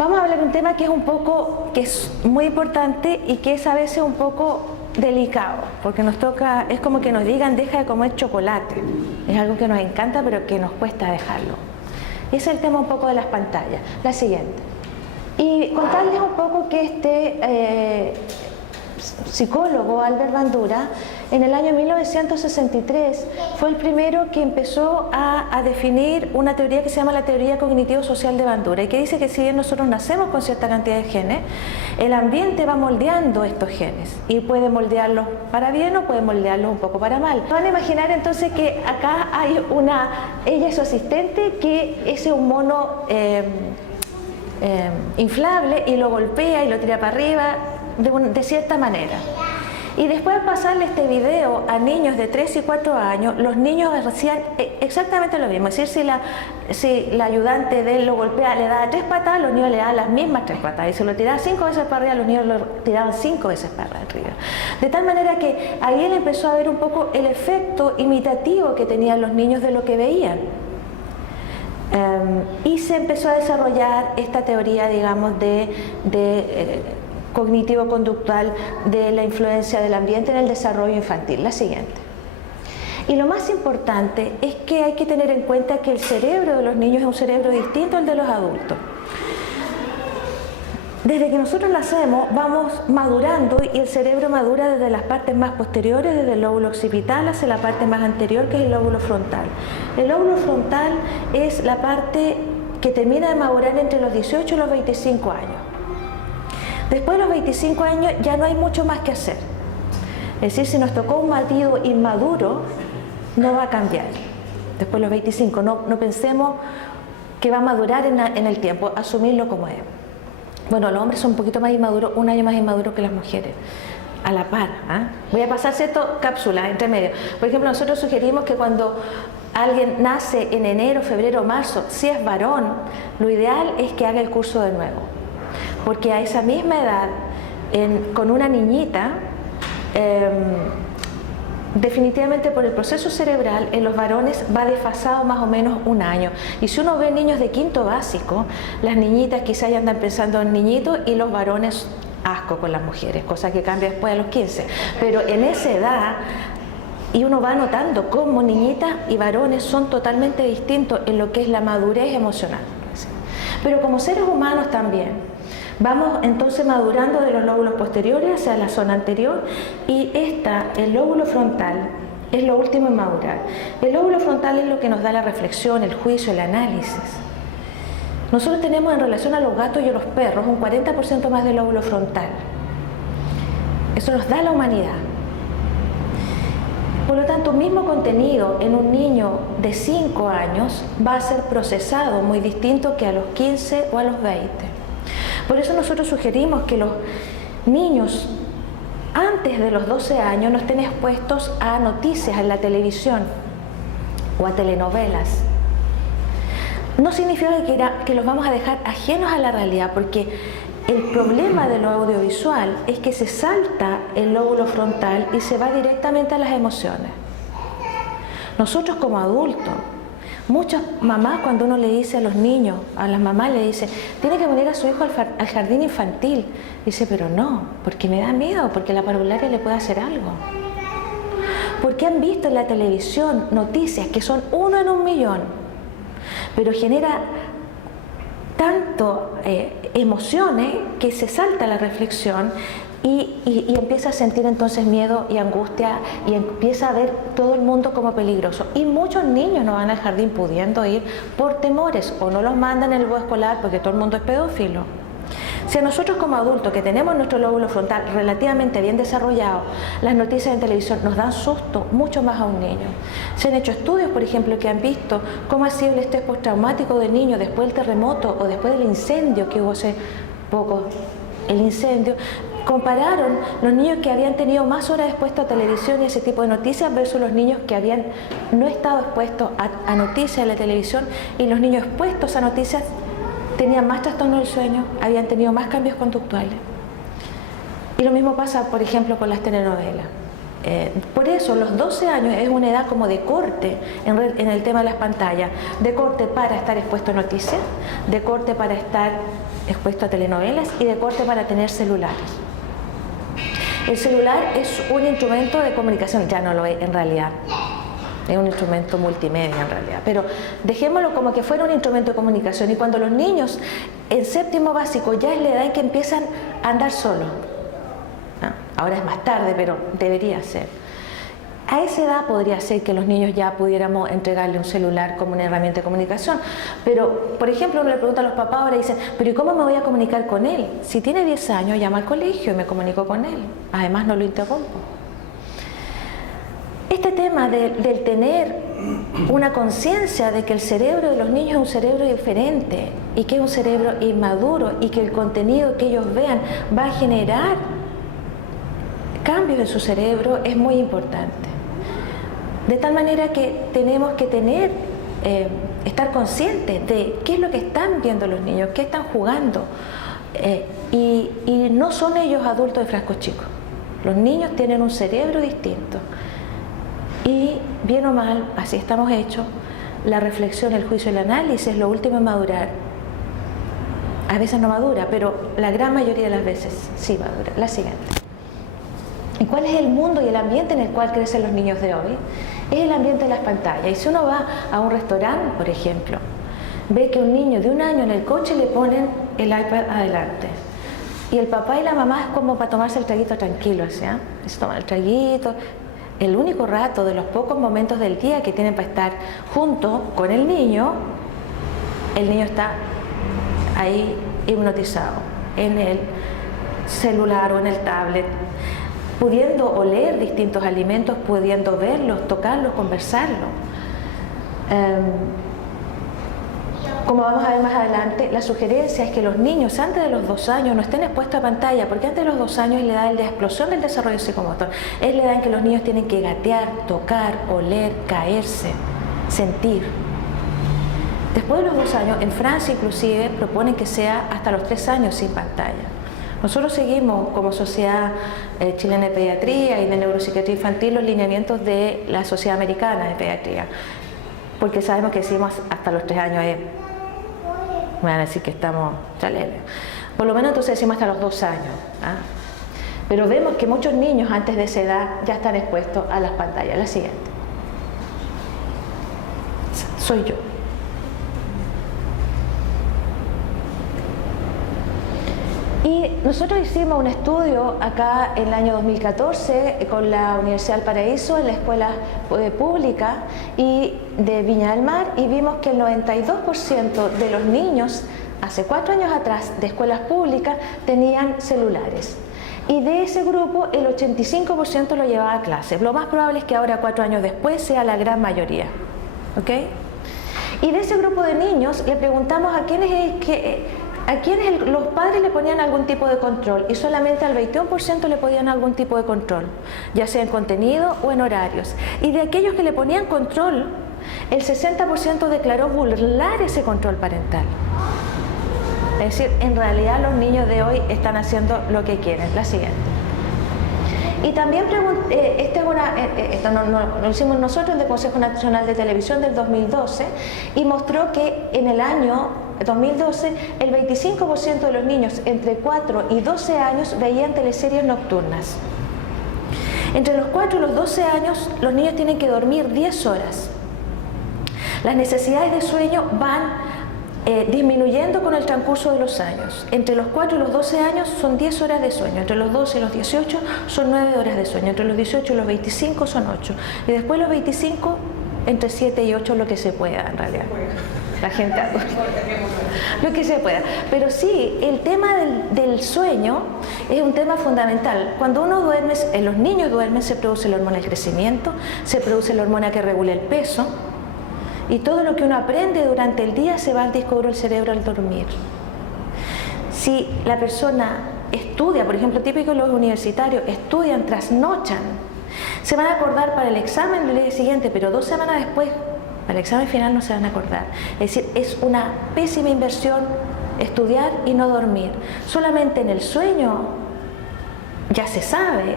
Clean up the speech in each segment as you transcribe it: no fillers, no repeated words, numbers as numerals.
Vamos a hablar de un tema que es muy importante y que es a veces un poco delicado, porque nos toca, es como que nos digan deja de comer chocolate. Es algo que nos encanta pero que nos cuesta dejarlo. Y es el tema un poco de las pantallas. La siguiente. Y contarles un poco que este psicólogo, Albert Bandura, en el año 1963 fue el primero que empezó a definir una teoría que se llama la teoría cognitivo-social de Bandura, y que dice que si bien nosotros nacemos con cierta cantidad de genes, el ambiente va moldeando estos genes y puede moldearlos para bien o puede moldearlos un poco para mal. Van a imaginar entonces que acá hay ella es su asistente, que es un mono inflable y lo golpea y lo tira para arriba de cierta manera. Y después de pasarle este video a niños de 3 y 4 años, los niños hacían exactamente lo mismo. Es decir, si la ayudante de él lo golpea, le daba 3 patadas, los niños le daban las mismas 3 patadas. Y si lo tiraba 5 veces para arriba, los niños lo tiraban 5 veces para arriba. De tal manera que ahí él empezó a ver un poco el efecto imitativo que tenían los niños de lo que veían. Y se empezó a desarrollar esta teoría, digamos, cognitivo-conductual de la influencia del ambiente en el desarrollo infantil. La siguiente. Y lo más importante es que hay que tener en cuenta que el cerebro de los niños es un cerebro distinto al de los adultos. Desde que nosotros nacemos vamos madurando y el cerebro madura desde las partes más posteriores, desde el lóbulo occipital hacia la parte más anterior, que es el lóbulo frontal. El lóbulo frontal es la parte que termina de madurar entre los 18 y los 25 años. Después de los 25 años ya no hay mucho más que hacer. Es decir, si nos tocó un marido inmaduro, no va a cambiar. Después de los 25, no pensemos que va a madurar en el tiempo, asumirlo como es. Bueno, los hombres son un poquito más inmaduros, un año más inmaduros que las mujeres, a la par. Voy a pasar cápsulas entre medio. Por ejemplo, nosotros sugerimos que cuando alguien nace en enero, febrero, marzo, si es varón, lo ideal es que haga el curso de nuevo. Porque a esa misma edad, con una niñita, definitivamente por el proceso cerebral en los varones va desfasado más o menos un año. Y si uno ve niños de quinto básico, las niñitas quizás ya andan pensando en niñitos y los varones asco con las mujeres, cosa que cambia después a los 15. Pero en esa edad, y uno va notando cómo niñitas y varones son totalmente distintos en lo que es la madurez emocional. Pero como seres humanos también. Vamos entonces madurando de los lóbulos posteriores hacia la zona anterior, y el lóbulo frontal es lo último en madurar. El lóbulo frontal es lo que nos da la reflexión, el juicio, el análisis. Nosotros tenemos en relación a los gatos y a los perros un 40% más del lóbulo frontal. Eso nos da la humanidad. Por lo tanto, un mismo contenido en un niño de 5 años va a ser procesado muy distinto que a los 15 o a los 20. Por eso nosotros sugerimos que los niños antes de los 12 años no estén expuestos a noticias en la televisión o a telenovelas. No significa que los vamos a dejar ajenos a la realidad, porque el problema de lo audiovisual es que se salta el lóbulo frontal y se va directamente a las emociones. Nosotros como adultos, muchas mamás, cuando uno le dice a los niños, a las mamás le dice, tiene que poner a su hijo al jardín infantil. Dice, pero no, porque me da miedo, porque la parvularia le puede hacer algo. Porque han visto en la televisión noticias que son 1 en 1.000.000, pero genera tanto emociones que se salta la reflexión y empieza a sentir entonces miedo y angustia y empieza a ver todo el mundo como peligroso. Y muchos niños no van al jardín pudiendo ir por temores, o no los mandan en el bus escolar porque todo el mundo es pedófilo. Si a nosotros como adultos, que tenemos nuestro lóbulo frontal relativamente bien desarrollado, las noticias en televisión nos dan susto, mucho más a un niño. Se han hecho estudios, por ejemplo, que han visto cómo ha sido el estrés postraumático del niño después del terremoto o después del incendio que hubo hace poco. El incendio, compararon los niños que habían tenido más horas expuestos a televisión y ese tipo de noticias versus los niños que habían no estado expuestos a noticias en la televisión, y los niños expuestos a noticias tenían más trastorno del sueño, habían tenido más cambios conductuales. Y lo mismo pasa, por ejemplo, con las telenovelas. Por eso los 12 años es una edad como de corte en el tema de las pantallas, de corte para estar expuesto a noticias, de corte para estar expuesto a telenovelas y de corte para tener celulares. El celular es un instrumento de comunicación, ya no lo es en realidad, es un instrumento multimedia en realidad, pero dejémoslo como que fuera un instrumento de comunicación. Y cuando los niños en séptimo básico ya es la edad en que empiezan a andar solos, ahora es más tarde, pero debería ser. A esa edad podría ser que los niños ya pudiéramos entregarle un celular como una herramienta de comunicación. Pero, por ejemplo, uno le pregunta a los papás ahora y dicen, pero ¿y cómo me voy a comunicar con él? Si tiene 10 años, llama al colegio y me comunico con él. Además, no lo interrumpo. Este tema del tener una conciencia de que el cerebro de los niños es un cerebro diferente y que es un cerebro inmaduro y que el contenido que ellos vean va a generar cambios en su cerebro es muy importante. De tal manera que tenemos que estar conscientes de qué es lo que están viendo los niños, qué están jugando. Y no son ellos adultos de frascos chicos. Los niños tienen un cerebro distinto. Y bien o mal, así estamos hechos, la reflexión, el juicio y el análisis, lo último en madurar. A veces no madura, pero la gran mayoría de las veces sí madura. La siguiente. ¿Y cuál es el mundo y el ambiente en el cual crecen los niños de hoy? Es el ambiente de las pantallas. Y si uno va a un restaurante, por ejemplo, ve que un niño de 1 año en el coche le ponen el iPad adelante. Y el papá y la mamá es como para tomarse el traguito tranquilo, ¿sí? Se toman el traguito. El único rato de los pocos momentos del día que tienen para estar junto con el niño está ahí hipnotizado en el celular o en el tablet, pudiendo oler distintos alimentos, pudiendo verlos, tocarlos, conversarlos. Como vamos a ver más adelante, la sugerencia es que los niños antes de los 2 años no estén expuestos a pantalla, porque antes de los 2 años es la edad de la explosión del desarrollo psicomotor. Es la edad en que los niños tienen que gatear, tocar, oler, caerse, sentir. Después de los 2 años, en Francia inclusive proponen que sea hasta los 3 años sin pantalla. Nosotros seguimos como Sociedad Chilena de Pediatría y de Neuropsiquiatría Infantil los lineamientos de la Sociedad Americana de Pediatría, porque sabemos que decimos hasta los 3 años me van a decir que estamos chaleles. Por lo menos entonces decimos hasta los 2 años. Pero vemos que muchos niños antes de esa edad ya están expuestos a las pantallas. La siguiente. Soy yo. Y nosotros hicimos un estudio acá en el año 2014 con la Universidad del Paraíso en la escuela pública y de Viña del Mar, y vimos que el 92% de los niños hace 4 años atrás de escuelas públicas tenían celulares. Y de ese grupo el 85% lo llevaba a clase. Lo más probable es que ahora 4 años después sea la gran mayoría. ¿Ok? Y de ese grupo de niños le preguntamos a quiénes los padres le ponían algún tipo de control, y solamente al 21% le ponían algún tipo de control, ya sea en contenido o en horarios. Y de aquellos que le ponían control, el 60% declaró burlar ese control parental. Es decir, en realidad los niños de hoy están haciendo lo que quieren. La siguiente. Y también esto no lo hicimos nosotros, del Consejo Nacional de Televisión del 2012, y mostró que en el año 2012 el 25% de los niños entre 4 y 12 años veían teleseries nocturnas. Entre los 4 y los 12 años los niños tienen que dormir 10 horas. Las necesidades de sueño van disminuyendo con el transcurso de los años. Entre los 4 y los 12 años son 10 horas de sueño, entre los 12 y los 18 son 9 horas de sueño, entre los 18 y los 25 son 8, y después de los 25 entre 7 y 8 lo que se pueda en realidad. La gente adulta, lo que se pueda. Pero sí, el tema del sueño es un tema fundamental. Cuando uno duerme, los niños duermen, se produce la hormona del crecimiento, se produce la hormona que regula el peso, y todo lo que uno aprende durante el día se va al disco duro del cerebro al dormir. Si la persona estudia, por ejemplo, típico los universitarios, estudian, trasnochan, se van a acordar para el examen del día siguiente, pero 2 semanas después, para el examen final no se van a acordar. Es decir, es una pésima inversión estudiar y no dormir. Solamente en el sueño ya se sabe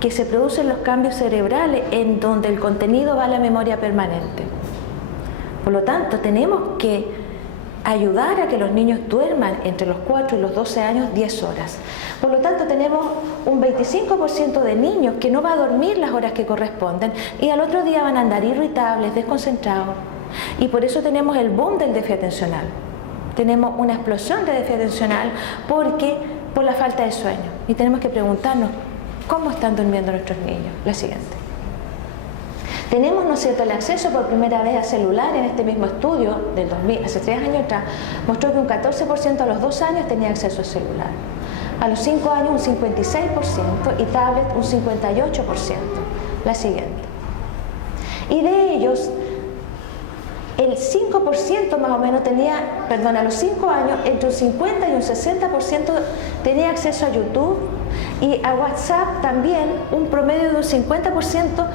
que se producen los cambios cerebrales en donde el contenido va a la memoria permanente. Por lo tanto, tenemos que ayudar a que los niños duerman entre los 4 y los 12 años 10 horas. Por lo tanto, tenemos un 25% de niños que no va a dormir las horas que corresponden y al otro día van a andar irritables, desconcentrados. Y por eso tenemos el boom del déficit atencional. Tenemos una explosión de déficit atencional por la falta de sueño. Y tenemos que preguntarnos, ¿cómo están durmiendo nuestros niños? La siguiente. Tenemos, ¿no es cierto?, el acceso por primera vez a celular. En este mismo estudio del 2000, hace 3 años atrás, mostró que un 14% a los 2 años tenía acceso a celular. A los 5 años un 56% y tablet un 58%. La siguiente. Y de ellos, el 5% más o menos a los 5 años, entre un 50 y un 60% tenía acceso a YouTube y a WhatsApp también, un promedio de un 50%,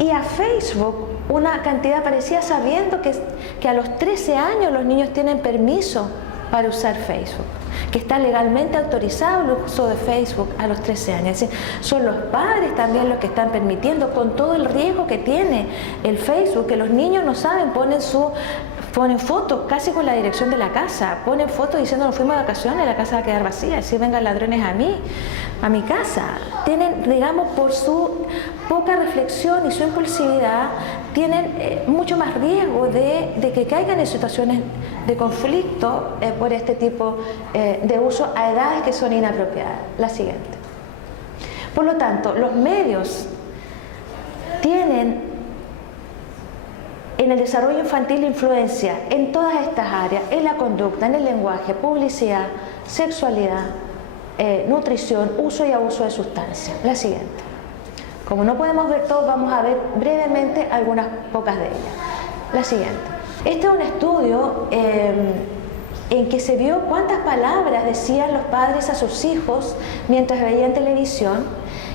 y a Facebook una cantidad parecida, sabiendo que a los 13 años los niños tienen permiso para usar Facebook, que está legalmente autorizado el uso de Facebook a los 13 años. Es decir, son los padres también los que están permitiendo, con todo el riesgo que tiene el Facebook, que los niños no saben, ponen fotos casi con la dirección de la casa, ponen fotos diciendo nos fuimos de vacaciones, la casa va a quedar vacía, si vengan ladrones a mi casa. Tienen, digamos, por su poca reflexión y su impulsividad, tienen mucho más riesgo de que caigan en situaciones de conflicto por este tipo de uso a edades que son inapropiadas. La siguiente. Por lo tanto, los medios tienen en el desarrollo infantil influencia en todas estas áreas, en la conducta, en el lenguaje, publicidad, sexualidad, nutrición, uso y abuso de sustancias. La siguiente. Como no podemos ver todo, vamos a ver brevemente algunas pocas de ellas. La siguiente. Este es un estudio en que se vio cuántas palabras decían los padres a sus hijos mientras veían televisión,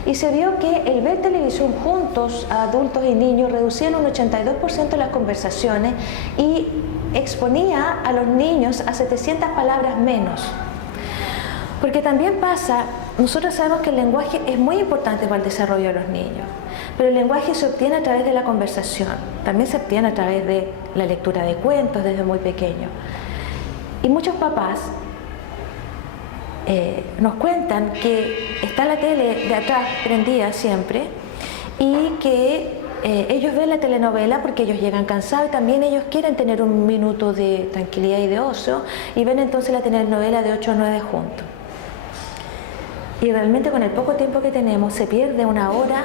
y se vio que el ver televisión juntos a adultos y niños reducía en un 82% las conversaciones y exponía a los niños a 700 palabras menos. Porque también pasa, nosotros sabemos que el lenguaje es muy importante para el desarrollo de los niños, pero el lenguaje se obtiene a través de la conversación, también se obtiene a través de la lectura de cuentos desde muy pequeño. Y muchos papás nos cuentan que está la tele de atrás prendida siempre y que ellos ven la telenovela porque ellos llegan cansados y también ellos quieren tener un minuto de tranquilidad y de ocio, y ven entonces la telenovela de 8 a 9 juntos. Y realmente con el poco tiempo que tenemos se pierde una hora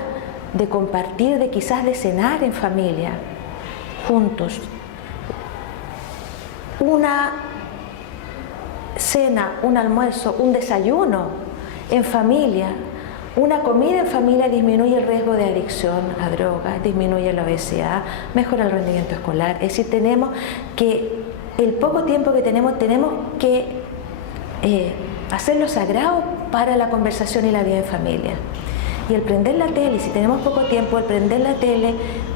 de compartir, de quizás de cenar en familia, juntos. Una cena, un almuerzo, un desayuno en familia, una comida en familia disminuye el riesgo de adicción a drogas, disminuye la obesidad, mejora el rendimiento escolar. Es decir, tenemos que, el poco tiempo que tenemos que hacerlo sagrado para la conversación y la vida en familia. Y el prender la tele, si tenemos poco tiempo, el prender la tele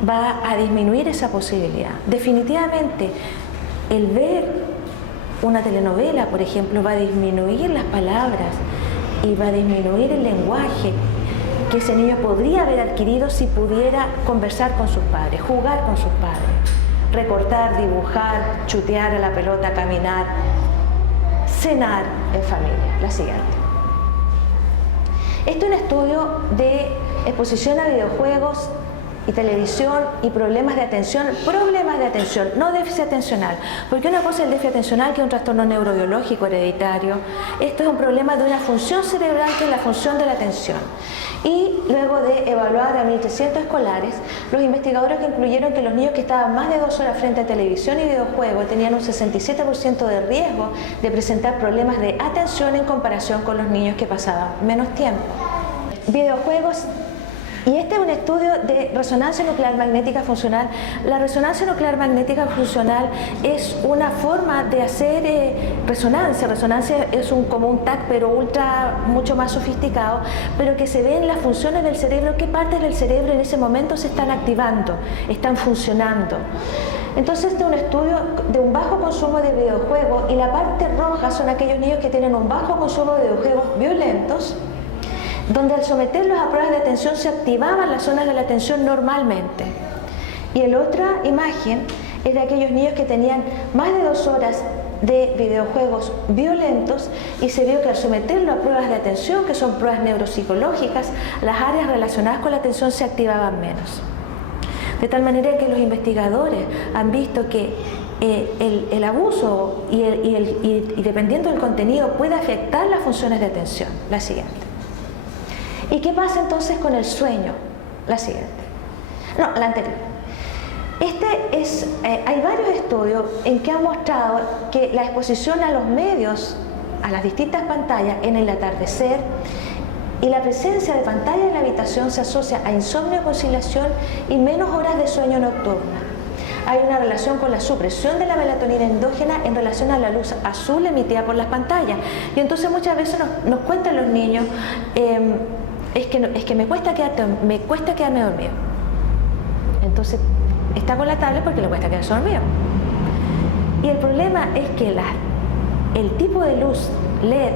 va a disminuir esa posibilidad. Definitivamente, el ver una telenovela, por ejemplo, va a disminuir las palabras y va a disminuir el lenguaje que ese niño podría haber adquirido si pudiera conversar con sus padres, jugar con sus padres, recortar, dibujar, chutear a la pelota, caminar, cenar en familia. La siguiente. Este es un estudio de exposición a videojuegos y televisión y problemas de atención, no déficit atencional, porque una cosa es el déficit atencional, que es un trastorno neurobiológico hereditario. Esto es un problema de una función cerebral que es la función de la atención. Y luego de evaluar a 1.300 escolares, los investigadores concluyeron que los niños que estaban más de 2 horas frente a televisión y videojuegos tenían un 67% de riesgo de presentar problemas de atención en comparación con los niños que pasaban menos tiempo. Videojuegos. Y este es un estudio de resonancia nuclear magnética funcional. La resonancia nuclear magnética funcional es una forma de hacer resonancia. Resonancia es como un TAC, pero mucho más sofisticado, pero que se ve en las funciones del cerebro, qué partes del cerebro en ese momento se están activando, están funcionando. Entonces, este es un estudio de un bajo consumo de videojuegos, y la parte roja son aquellos niños que tienen un bajo consumo de videojuegos violentos, donde al someterlos a pruebas de atención se activaban las zonas de la atención normalmente. Y la otra imagen es de aquellos niños que tenían más de 2 horas de videojuegos violentos y se vio que al someterlo a pruebas de atención, que son pruebas neuropsicológicas, las áreas relacionadas con la atención se activaban menos. De tal manera que los investigadores han visto que el abuso y dependiendo del contenido puede afectar las funciones de atención. La siguiente. ¿Y qué pasa entonces con el sueño? La siguiente. No, la anterior. Hay varios estudios en que han mostrado que la exposición a los medios, a las distintas pantallas en el atardecer y la presencia de pantalla en la habitación se asocia a insomnio, conciliación y menos horas de sueño nocturna. Hay una relación con la supresión de la melatonina endógena en relación a la luz azul emitida por las pantallas. Y entonces muchas veces nos cuentan los niños, es que me cuesta quedarme dormido. Entonces está con la tablet porque le cuesta quedarse dormido. Y el problema es que el tipo de luz LED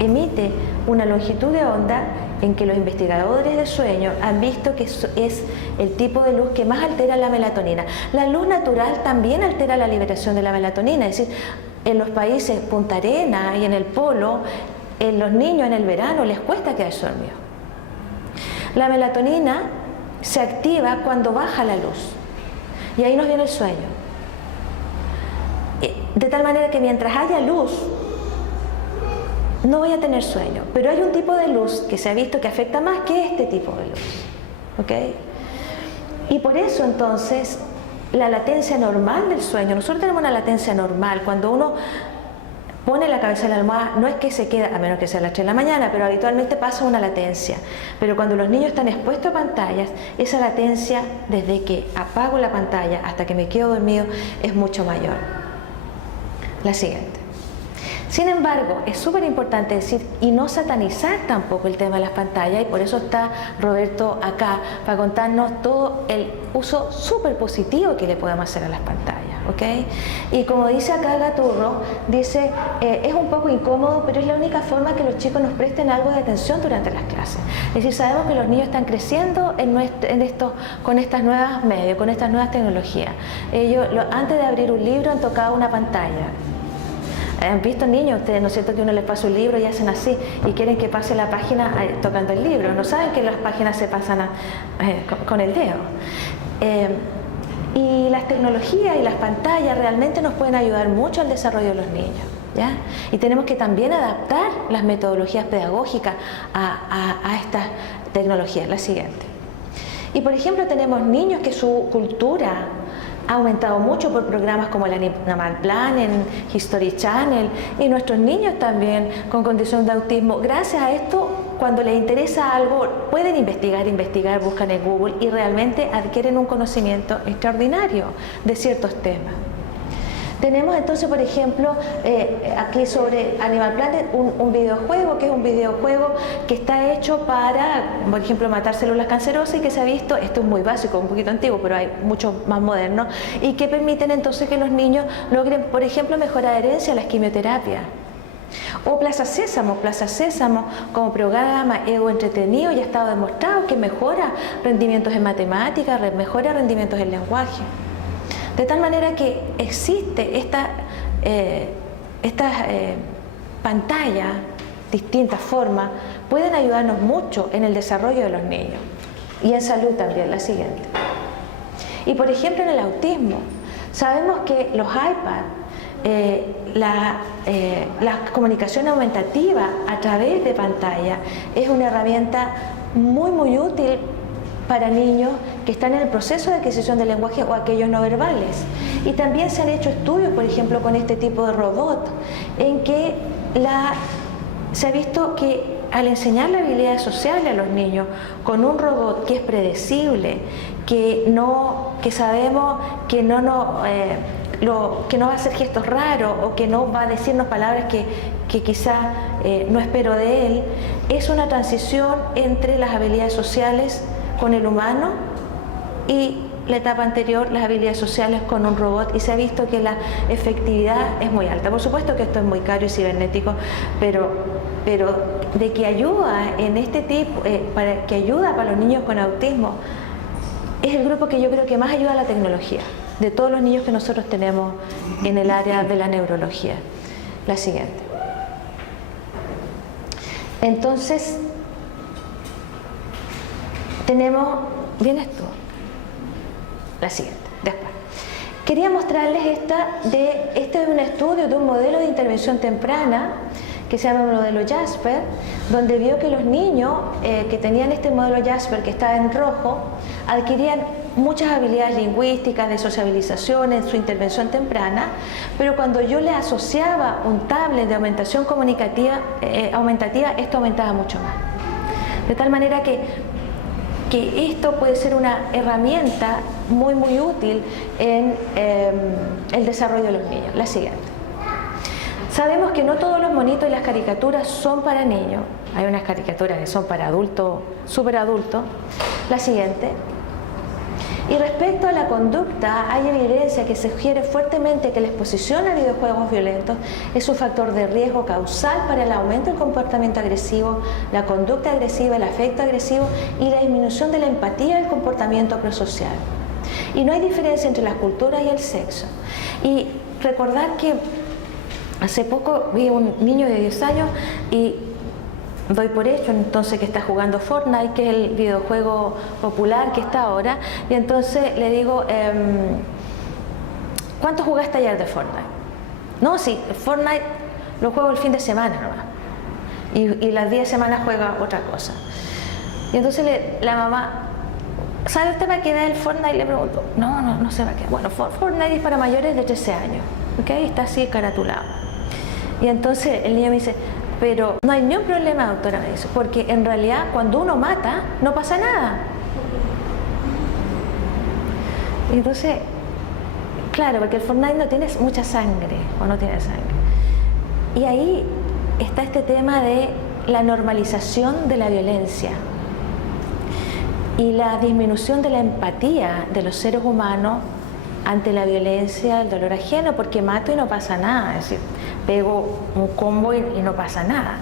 emite una longitud de onda en que los investigadores de sueño han visto que es el tipo de luz que más altera la melatonina. La luz natural también altera la liberación de la melatonina, es decir, en los países Punta Arenas y en el Polo, los niños en el verano les cuesta quedarse dormidos. La melatonina se activa cuando baja la luz y ahí nos viene el sueño. De tal manera que mientras haya luz, no voy a tener sueño, pero hay un tipo de luz que se ha visto que afecta más que este tipo de luz, ¿ok? Y por eso entonces la latencia normal del sueño, nosotros tenemos una latencia normal, cuando uno pone la cabeza en la almohada, no es que se queda, a menos que sea a las 3 de la mañana, pero habitualmente pasa una latencia. Pero cuando los niños están expuestos a pantallas, esa latencia desde que apago la pantalla hasta que me quedo dormido es mucho mayor. La siguiente. Sin embargo, es súper importante decir y no satanizar tampoco el tema de las pantallas, y por eso está Roberto acá para contarnos todo el uso súper positivo que le podemos hacer a las pantallas, ¿ok? Y como dice acá Gaturro, dice, es un poco incómodo, pero es la única forma que los chicos nos presten algo de atención durante las clases. Es decir, sabemos que los niños están creciendo con estas nuevas medios, con estas nuevas tecnologías. Ellos, antes de abrir un libro, han tocado una pantalla. ¿Han visto niños ustedes, no es cierto, que uno les pasa un libro y hacen así y quieren que pase la página tocando el libro? No saben que las páginas se pasan con el dedo. Y las tecnologías y las pantallas realmente nos pueden ayudar mucho al desarrollo de los niños, ¿ya? Y tenemos que también adaptar las metodologías pedagógicas a estas tecnologías. La siguiente. Y por ejemplo tenemos niños que su cultura ha aumentado mucho por programas como el Animal Planet, History Channel, y nuestros niños también con condición de autismo. Gracias a esto, cuando les interesa algo, pueden investigar, buscan en Google y realmente adquieren un conocimiento extraordinario de ciertos temas. Tenemos entonces, por ejemplo, aquí sobre Animal Planet un videojuego, que es un videojuego que está hecho para, por ejemplo, matar células cancerosas y que se ha visto, esto es muy básico, un poquito antiguo, pero hay muchos más modernos, y que permiten entonces que los niños logren, por ejemplo, mejorar adherencia a las quimioterapias. O Plaza Sésamo como programa entretenido, ya ha estado demostrado que mejora rendimientos en matemáticas, mejora rendimientos en lenguaje. De tal manera que existe estas pantallas, distintas formas, pueden ayudarnos mucho en el desarrollo de los niños y en salud también. La siguiente. Y por ejemplo en el autismo, sabemos que los iPads, la comunicación aumentativa a través de pantalla es una herramienta muy útil para niños que están en el proceso de adquisición del lenguaje o aquellos no verbales. Y también se han hecho estudios, por ejemplo, con este tipo de robot, en que se ha visto que al enseñar la habilidad social a los niños con un robot que es predecible, que sabemos que no va a hacer gestos raros o que no va a decirnos palabras que quizá no espero de él, es una transición entre las habilidades sociales con el humano y la etapa anterior, las habilidades sociales con un robot, y se ha visto que la efectividad es muy alta. Por supuesto que esto es muy caro y cibernético, pero de que ayuda en este tipo, que ayuda para los niños con autismo, es el grupo que yo creo que más ayuda a la tecnología, de todos los niños que nosotros tenemos en el área de la neurología. La siguiente. Entonces, tenemos, ¿vienes tú? La siguiente, después. Quería mostrarles este es un estudio de un modelo de intervención temprana que se llama modelo Jasper, donde vio que los niños que tenían este modelo Jasper, que está en rojo, adquirían muchas habilidades lingüísticas, de sociabilización en su intervención temprana, pero cuando yo le asociaba un tablet de aumentación comunicativa, aumentativa, esto aumentaba mucho más. De tal manera que esto puede ser una herramienta muy útil en el desarrollo de los niños. La siguiente. Sabemos que no todos los monitos y las caricaturas son para niños. Hay unas caricaturas que son para adultos, súper adultos. La siguiente. Y respecto a la conducta, hay evidencia que sugiere fuertemente que la exposición a videojuegos violentos es un factor de riesgo causal para el aumento del comportamiento agresivo, la conducta agresiva, el afecto agresivo y la disminución de la empatía y el comportamiento prosocial. Y no hay diferencia entre las culturas y el sexo. Y recordar que hace poco vi un niño de 10 años y doy por hecho entonces que está jugando Fortnite, que es el videojuego popular que está ahora, y entonces le digo, ¿cuánto jugaste ayer de Fortnite? No, sí, Fortnite lo juego el fin de semana nomás, y las 10 semanas juega otra cosa. Y entonces la mamá, ¿sabe usted para qué edad el Fortnite? Le pregunto. No se va a quedar. Bueno, Fortnite es para mayores de 13 años, ¿ok? Está así caratulado. Y entonces el niño me dice, pero no hay ningún problema, doctora, me dice, porque en realidad cuando uno mata, no pasa nada. Y entonces, claro, porque el Fortnite no tiene mucha sangre, o no tiene sangre. Y ahí está este tema de la normalización de la violencia y la disminución de la empatía de los seres humanos ante la violencia, el dolor ajeno, porque mato y no pasa nada, es decir, pego un combo y no pasa nada.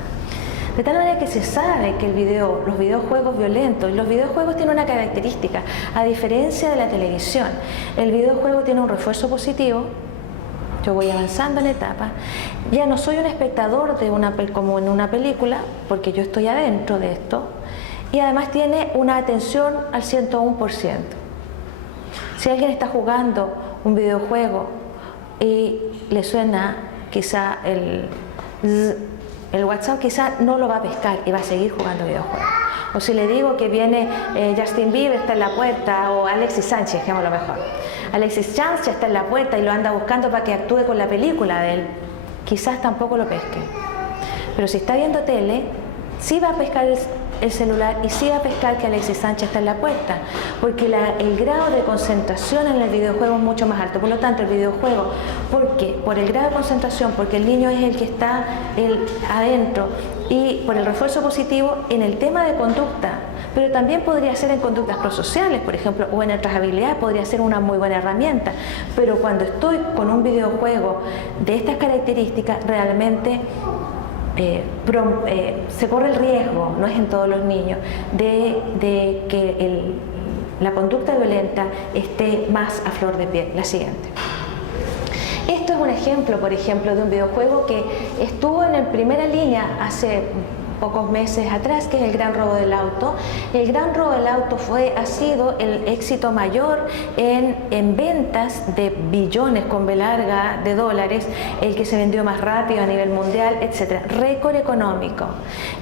De tal manera que se sabe que los videojuegos violentos, y los videojuegos tienen una característica, a diferencia de la televisión, el videojuego tiene un refuerzo positivo. Yo voy avanzando en etapa, ya no soy un espectador como en una película, porque yo estoy adentro de esto, y además tiene una atención al 101%. Si alguien está jugando un videojuego y le suena quizá el WhatsApp, quizá no lo va a pescar y va a seguir jugando videojuegos. O si le digo que viene Justin Bieber, está en la puerta, o Alexis Sánchez, dejémoslo mejor. Alexis Sánchez está en la puerta y lo anda buscando para que actúe con la película de él, quizás tampoco lo pesque. Pero si está viendo tele, sí va a pescar el celular y sí va a pescar que Alexis Sánchez está en la puerta, porque el grado de concentración en el videojuego es mucho más alto. Por lo tanto, el videojuego, ¿por qué? Por el grado de concentración, porque el niño es el que está adentro, y por el refuerzo positivo en el tema de conducta, pero también podría ser en conductas prosociales, por ejemplo, o en otras habilidades, podría ser una muy buena herramienta. Pero cuando estoy con un videojuego de estas características, realmente se corre el riesgo, no es en todos los niños, de que la conducta violenta esté más a flor de piel. La siguiente. Esto es un ejemplo, por ejemplo, de un videojuego que estuvo en primera línea hace pocos meses atrás, que es El Gran Robo del Auto. El Gran Robo del Auto ha sido el éxito mayor en ventas de billones con B larga de dólares, el que se vendió más rápido a nivel mundial, etcétera. Récord económico.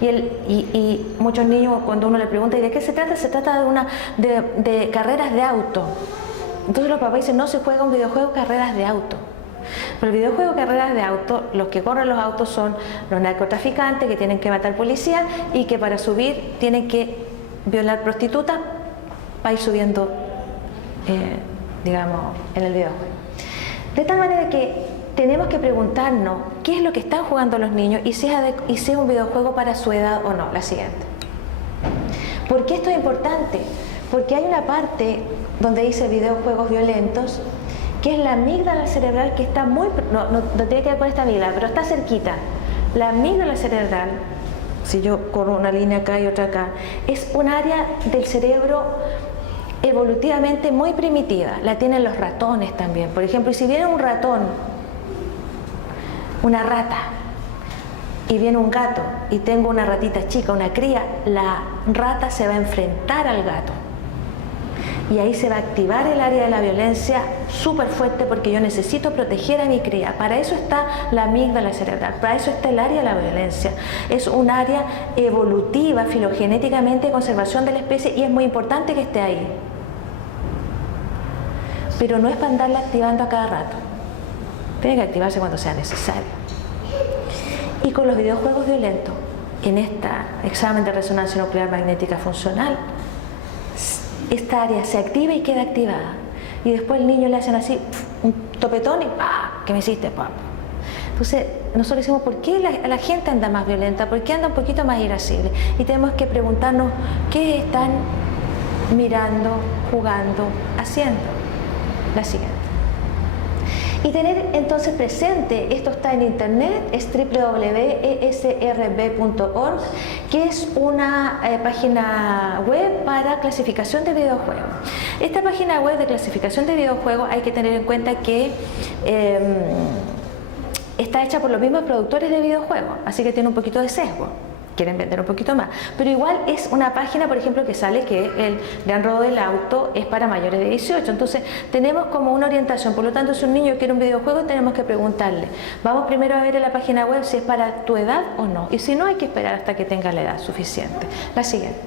Y muchos niños, cuando uno le pregunta ¿y de qué se trata? Se trata de carreras de auto. Entonces los papás dicen, no se juega un videojuego, carreras de auto. Pero el videojuego carreras de auto, los que corren los autos son los narcotraficantes que tienen que matar policías y que para subir tienen que violar prostitutas para ir subiendo, digamos, en el videojuego. De tal manera que tenemos que preguntarnos qué es lo que están jugando los niños y si es un videojuego para su edad o no. La siguiente. ¿Por qué esto es importante? porque hay una parte donde dice videojuegos violentos, que es la amígdala cerebral, que está muy, no tiene que ver con esta amígdala, pero está cerquita. La amígdala cerebral, si yo corro una línea acá y otra acá, es un área del cerebro evolutivamente muy primitiva. La tienen los ratones también. Por ejemplo, y si viene un ratón, una rata, y viene un gato, y tengo una ratita chica, una cría, la rata se va a enfrentar al gato. Y ahí se va a activar el área de la violencia súper fuerte, porque yo necesito proteger a mi cría. Para eso está la amígdala cerebral, para eso está el área de la violencia. Es un área evolutiva, filogenéticamente, de conservación de la especie, y es muy importante que esté ahí. Pero no es para andarla activando a cada rato. Tiene que activarse cuando sea necesario. Y con los videojuegos violentos, en este examen de resonancia nuclear magnética funcional, esta área se activa y queda activada. Y después el niño le hacen así, un topetón y ¡pah! ¿Qué me hiciste, papá? Entonces, nosotros decimos, ¿por qué la gente anda más violenta? ¿Por qué anda un poquito más irascible? Y tenemos que preguntarnos, ¿qué están mirando, jugando, haciendo? La siguiente. Y tener entonces presente, esto está en internet, es www.esrb.org, que es una página web para clasificación de videojuegos. Esta página web de clasificación de videojuegos hay que tener en cuenta que está hecha por los mismos productores de videojuegos, así que tiene un poquito de sesgo. Quieren vender un poquito más, pero igual es una página, por ejemplo, que sale que el gran robo del auto es para mayores de 18, entonces tenemos como una orientación. Por lo tanto, si un niño quiere un videojuego, tenemos que preguntarle, vamos primero a ver en la página web si es para tu edad o no, y si no, hay que esperar hasta que tenga la edad suficiente. La siguiente.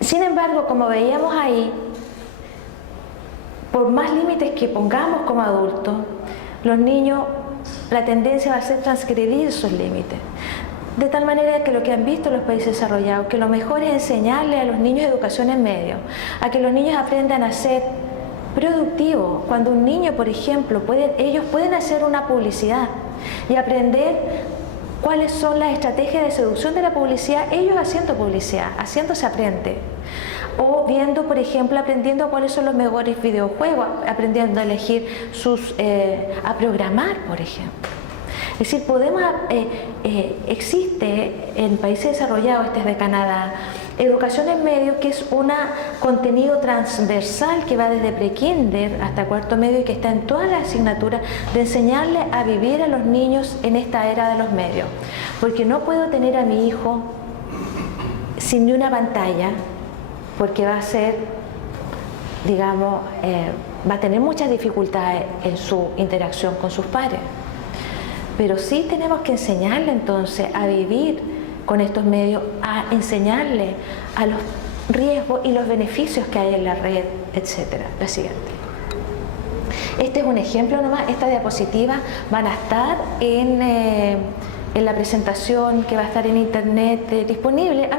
Sin embargo, como veíamos ahí, por más límites que pongamos como adultos, los niños, la tendencia va a ser transgredir esos límites. De tal manera que lo que han visto los países desarrollados, que lo mejor es enseñarle a los niños educación en medio, a que los niños aprendan a ser productivos. Cuando un niño, por ejemplo, ellos pueden hacer una publicidad y aprender cuáles son las estrategias de seducción de la publicidad, ellos haciendo publicidad, haciendo se aprende. O viendo, por ejemplo, aprendiendo cuáles son los mejores videojuegos, aprendiendo a elegir a programar, por ejemplo. Es decir, existe en países desarrollados, este es de Canadá, educación en medio, que es un contenido transversal que va desde prekinder hasta cuarto medio y que está en todas las asignaturas, de enseñarle a vivir a los niños en esta era de los medios. Porque no puedo tener a mi hijo sin ni una pantalla, porque va a ser, digamos, va a tener muchas dificultades en su interacción con sus pares. Pero sí tenemos que enseñarle entonces a vivir con estos medios, a enseñarle a los riesgos y los beneficios que hay en la red, etc. La siguiente. Este es un ejemplo nomás, estas diapositivas van a estar en la presentación que va a estar en internet disponible.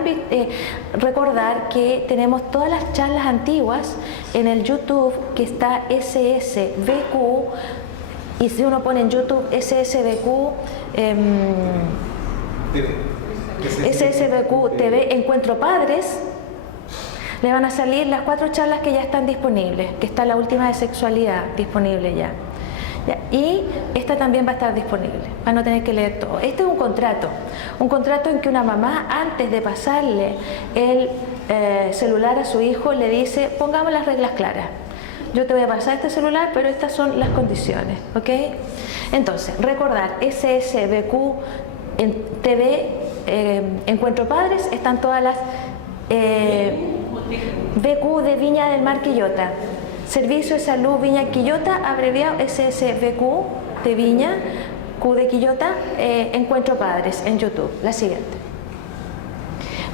Recordar que tenemos todas las charlas antiguas en el YouTube, que está SSBQ. Y si uno pone en YouTube SSBQ TV Encuentro Padres, le van a salir las 4 charlas que ya están disponibles, que está la última de sexualidad disponible ya. Y esta también va a estar disponible, para no tener que leer todo. Este es un contrato en que una mamá, antes de pasarle el celular a su hijo, le dice, pongamos las reglas claras. Yo te voy a pasar este celular, pero estas son las condiciones, ¿ok? Entonces, recordar, SSBQ en TV Encuentro Padres, están todas las BQ de Viña del Mar Quillota, Servicio de Salud Viña Quillota, abreviado SSBQ de Viña, Q de Quillota, Encuentro Padres en YouTube. La siguiente.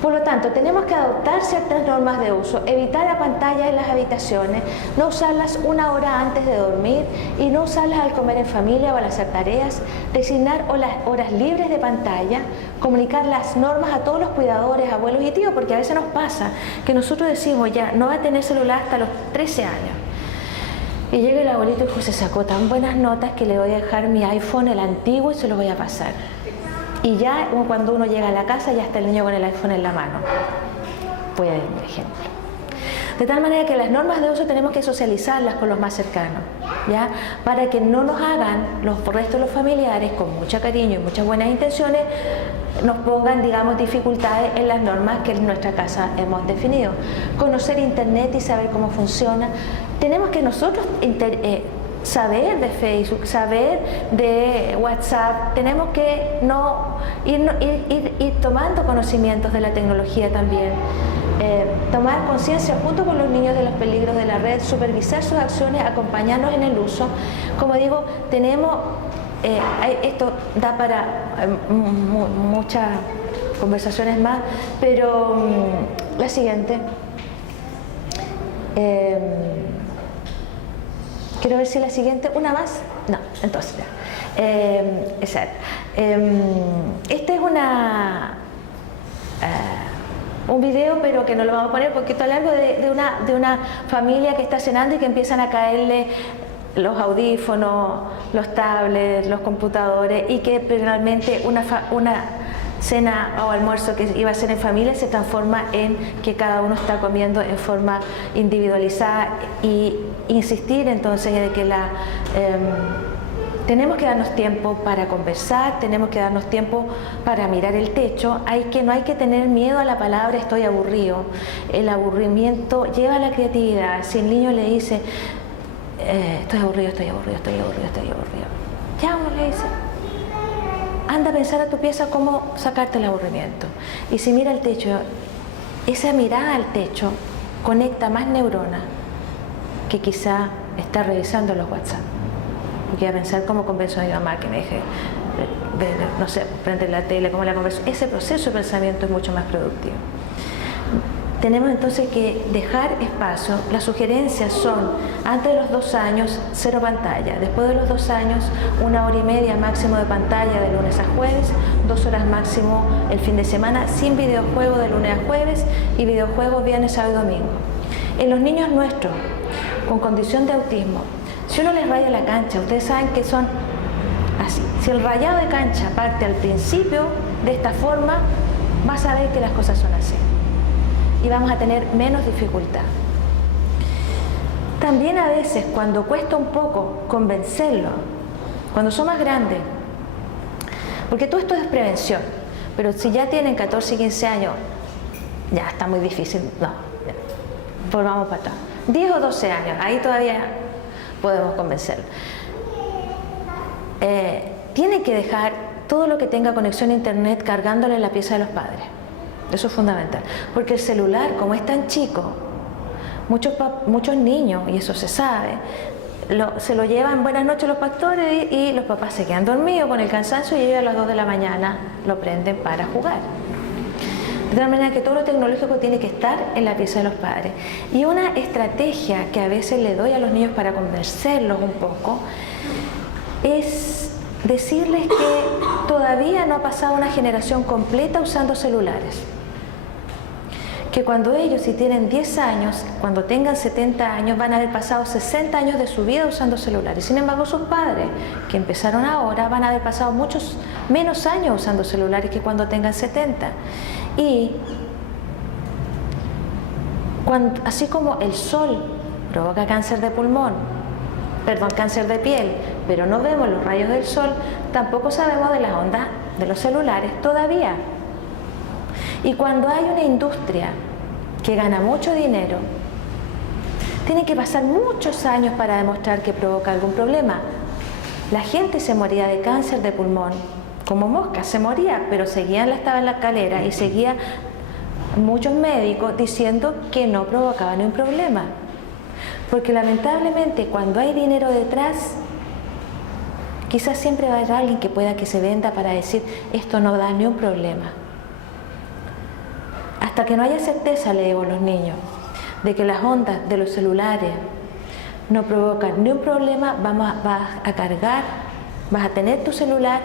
Por lo tanto, tenemos que adoptar ciertas normas de uso, evitar la pantalla en las habitaciones, no usarlas 1 hora antes de dormir y no usarlas al comer en familia o al hacer tareas, designar horas libres de pantalla, comunicar las normas a todos los cuidadores, abuelos y tíos, porque a veces nos pasa que nosotros decimos ya, no va a tener celular hasta los 13 años. Y llega el abuelito y se sacó tan buenas notas que le voy a dejar mi iPhone, el antiguo, y se lo voy a pasar. Y ya cuando uno llega a la casa ya está el niño con el iPhone en la mano. Voy a dar un ejemplo. De tal manera que las normas de uso tenemos que socializarlas con los más cercanos, ¿ya? Para que no nos hagan los restos de los familiares, con mucho cariño y muchas buenas intenciones, nos pongan, digamos, dificultades en las normas que en nuestra casa hemos definido. Conocer Internet y saber cómo funciona. Tenemos que nosotros saber de Facebook, saber de WhatsApp, tenemos que ir tomando conocimientos de la tecnología también, tomar conciencia junto con los niños de los peligros de la red, supervisar sus acciones, acompañarnos en el uso. Como digo, tenemos, esto da para muchas conversaciones más, pero la siguiente. Quiero ver si la siguiente, una más. No, entonces exacto. Este es un video, pero que no lo vamos a poner porque está largo, de una familia que está cenando y que empiezan a caerle los audífonos, los tablets, los computadores, y que realmente una cena o almuerzo que iba a ser en familia se transforma en que cada uno está comiendo en forma individualizada, y insistir entonces en que tenemos que darnos tiempo para conversar, tenemos que darnos tiempo para mirar el techo. No hay que tener miedo a la palabra estoy aburrido. El aburrimiento lleva a la creatividad. Si el niño le dice estoy aburrido, ya uno le dice, anda a pensar a tu pieza cómo sacarte el aburrimiento. Y si mira el techo, esa mirada al techo conecta más neuronas que quizá está revisando los WhatsApp. Porque a pensar cómo convenzo a mi mamá que me deje no sé, prender la tele, cómo la converso. Ese proceso de pensamiento es mucho más productivo. Tenemos entonces que dejar espacio. Las sugerencias son, antes de los 2 años, 0 pantalla. Después de los 2 años, 1 hora y media máximo de pantalla de lunes a jueves, 2 horas máximo el fin de semana, sin videojuegos de lunes a jueves y videojuegos viernes, sábado y domingo. En los niños nuestros, con condición de autismo, si uno les raya la cancha, ustedes saben que son así. Si el rayado de cancha parte al principio de esta forma, vas a ver que las cosas son así. Y vamos a tener menos dificultad. También a veces cuando cuesta un poco convencerlo, cuando son más grandes, porque todo esto es prevención, pero si ya tienen 14 y 15 años, ya está muy difícil, no, pues vamos para atrás. 10 o 12 años, ahí todavía podemos convencerlo. Tienen que dejar todo lo que tenga conexión a internet cargándole en la pieza de los padres. Eso es fundamental, porque el celular, como es tan chico, muchos niños, y eso se sabe, se lo llevan buenas noches los pastores y los papás se quedan dormidos con el cansancio y ellos a las 2 de la mañana lo prenden para jugar. De tal manera que todo lo tecnológico tiene que estar en la pieza de los padres. Y una estrategia que a veces le doy a los niños para convencerlos un poco es decirles que todavía no ha pasado una generación completa usando celulares. Que cuando ellos, si tienen 10 años, cuando tengan 70 años, van a haber pasado 60 años de su vida usando celulares. Sin embargo, sus padres, que empezaron ahora, van a haber pasado muchos menos años usando celulares que cuando tengan 70. Y así como el sol provoca cáncer de pulmón, cáncer de piel, pero no vemos los rayos del sol, tampoco sabemos de las ondas de los celulares todavía. Y cuando hay una industria que gana mucho dinero, tiene que pasar muchos años para demostrar que provoca algún problema. La gente se moría de cáncer de pulmón como mosca, se moría, pero estaba en la escalera y seguía muchos médicos diciendo que no provocaba ningún problema. Porque lamentablemente cuando hay dinero detrás, quizás siempre va a haber alguien que pueda que se venda para decir esto no da ni un problema. Hasta que no haya certeza, le digo a los niños, de que las ondas de los celulares no provocan ni un problema, vas a cargar, vas a tener tu celular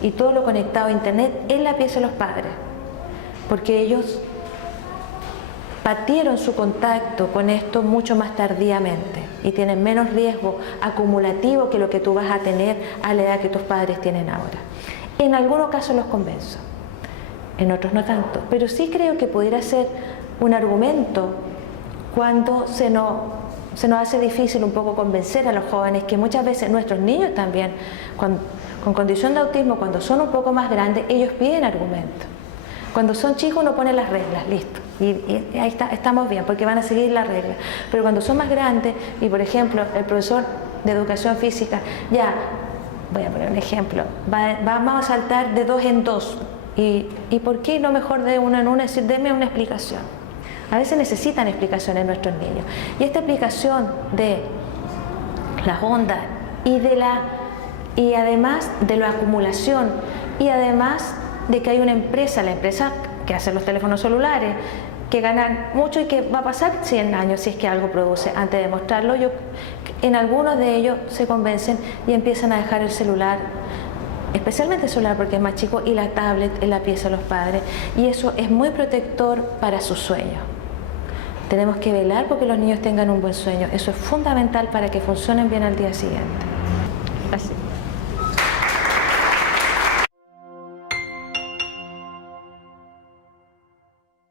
y todo lo conectado a internet en la pieza de los padres, porque ellos partieron su contacto con esto mucho más tardíamente y tienen menos riesgo acumulativo que lo que tú vas a tener a la edad que tus padres tienen ahora. En algunos casos los convenzo, en otros no tanto. Pero sí creo que pudiera ser un argumento cuando se nos hace difícil un poco convencer a los jóvenes que muchas veces nuestros niños también, con condición de autismo, cuando son un poco más grandes, ellos piden argumentos. Cuando son chicos uno pone las reglas, listo, y ahí estamos bien, porque van a seguir las reglas. Pero cuando son más grandes, y por ejemplo, el profesor de educación física, ya, voy a poner un ejemplo, vamos a saltar de 2 en 2, y ¿por qué no mejor de 1 en 1? Es decir, deme una explicación. A veces necesitan explicaciones nuestros niños, y esta explicación de las ondas y además de la acumulación, y además de que hay una empresa, la empresa que hace los teléfonos celulares, que ganan mucho y que va a pasar 100 años si es que algo produce. Antes de mostrarlo, en algunos de ellos se convencen y empiezan a dejar el celular, especialmente el celular porque es más chico, y la tablet en la pieza de los padres, y eso es muy protector para su sueño. Tenemos que velar porque los niños tengan un buen sueño, eso es fundamental para que funcionen bien al día siguiente.